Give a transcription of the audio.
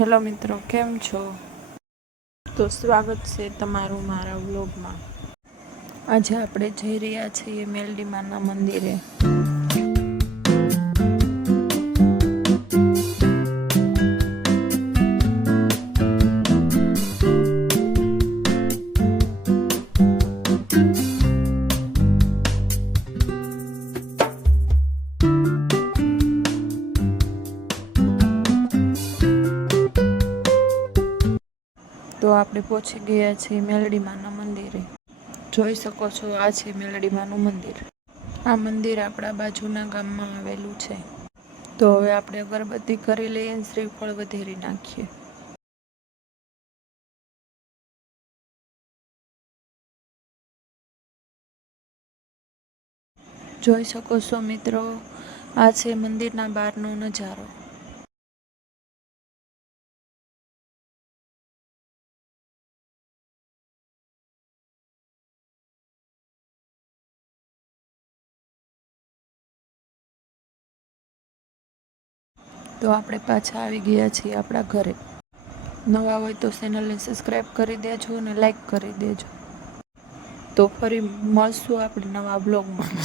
Hello મિત્રો, કેમ છો? તો સ્વાગત છે તમારું મારા વ્લોગમાં. આજે આપણે જઈ રહ્યા છીએ મેલડીમાના મંદિરે. તો આપણે પહોંચી ગયા છીએ મેલડીમાના મંદિરે. જોઈ શકો છો, આ છે મેલડીમાનું મંદિર. આ મંદિર આપણા બાજુના ગામમાં આવેલું છે. તો હવે આપણે અગરબત્તી કરી લઈએ અને શ્રીફળ વધેરી નાખીએ. જોઈ શકો છો મિત્રો, આ છે મંદિરના બહારનો નજારો. તો આપણે પાછા આવી ગયા છીએ આપણા ઘરે. નવા હોય તો ચેનલને સબસ્ક્રાઈબ કરી દેજો અને લાઈક કરી દેજો. તો ફરી મળશું આપણે નવા બ્લોગમાં.